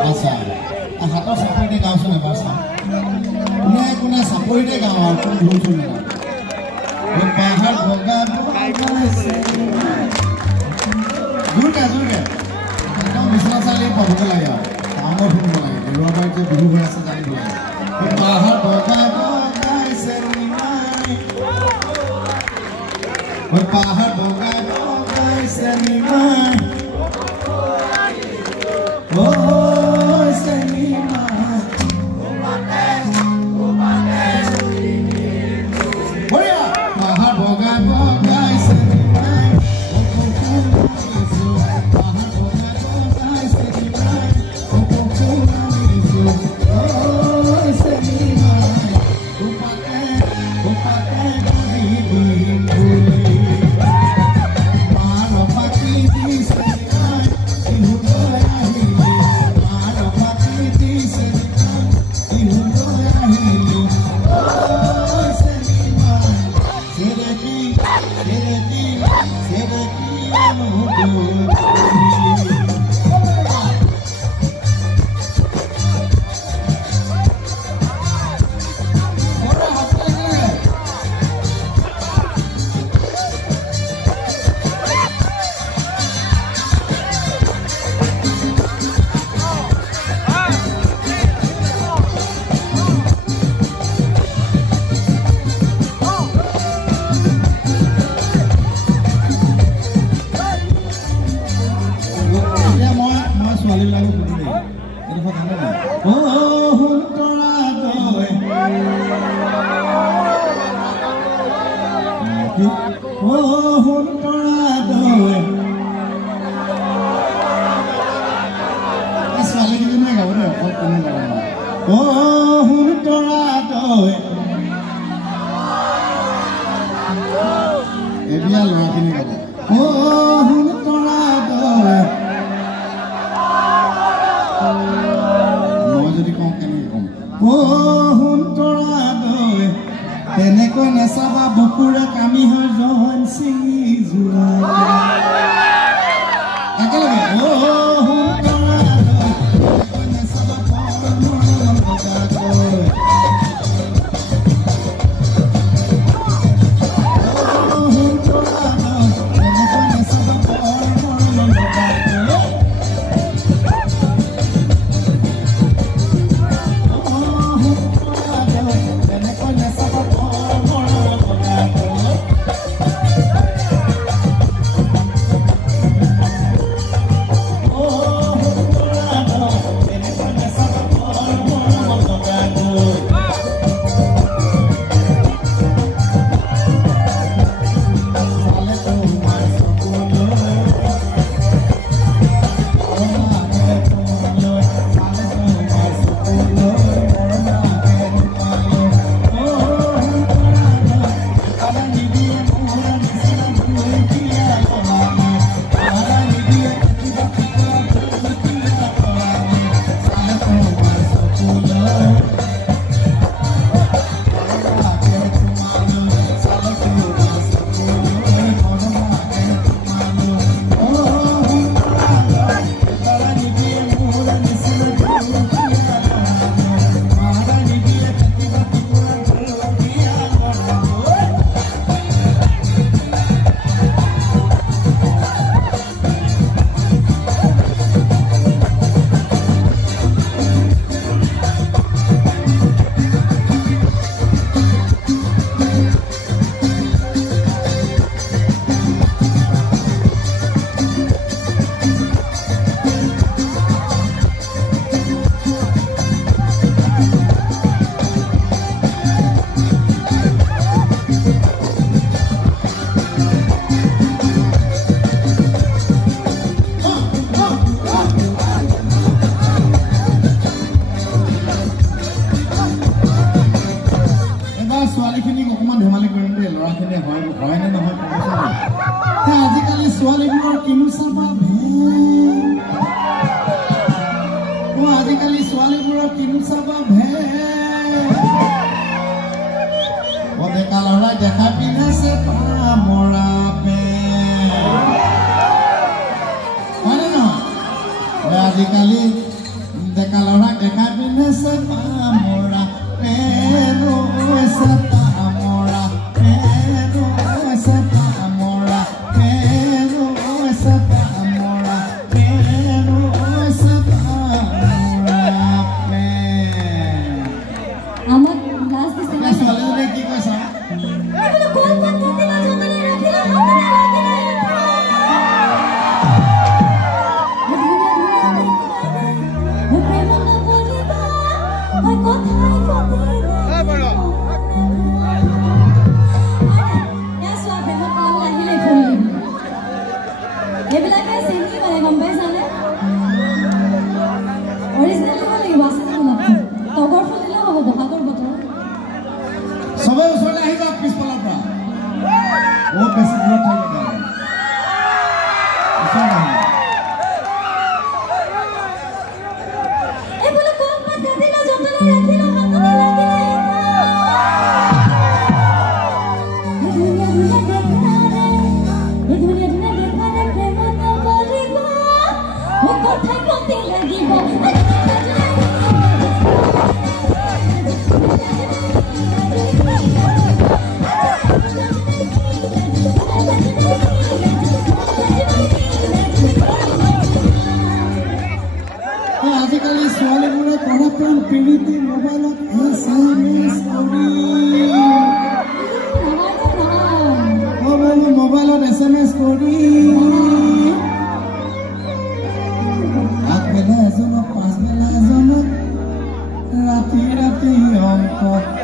আচ্ছা হাতৰ চাপৰিতে গাওঁচোন এবাৰ চাওঁ কোনে চাপৰিতে গাওঁ আৰু কোন ধুচোন পাহাৰ বগা জোৰকে একদম বিচনা চালি পাবগে লাগে আৰু ডাঙৰ শুনিব লাগে দেওবাৰ যে বিহু হৈ আছে জানিব লাগে পাহাৰ বগা বগাইছে পাহাৰ বগা বগাইছে Nimai Deka lora deka bine seta amora pero seta amora pero seta amora pero seta amora pero seta amora আমার লাস্ট দিছে না সলে কি কইছা এগুলো কোন কোন দিলা জোনে রাখিলা হাতে রাখিলা সবাই ওচৰলৈ আহি যাওক পিছফালৰ পৰা বহুত বেছি দূৰত থাকিব আজিকালি ছোৱালীবোৰে পঢ়াপণ পিৰিতি মোবাইলত SMS কৰি মোবাইলত SMS কৰি আগবেলা এজনক পাছবেলা এজনক ৰাতি ৰাতি অংক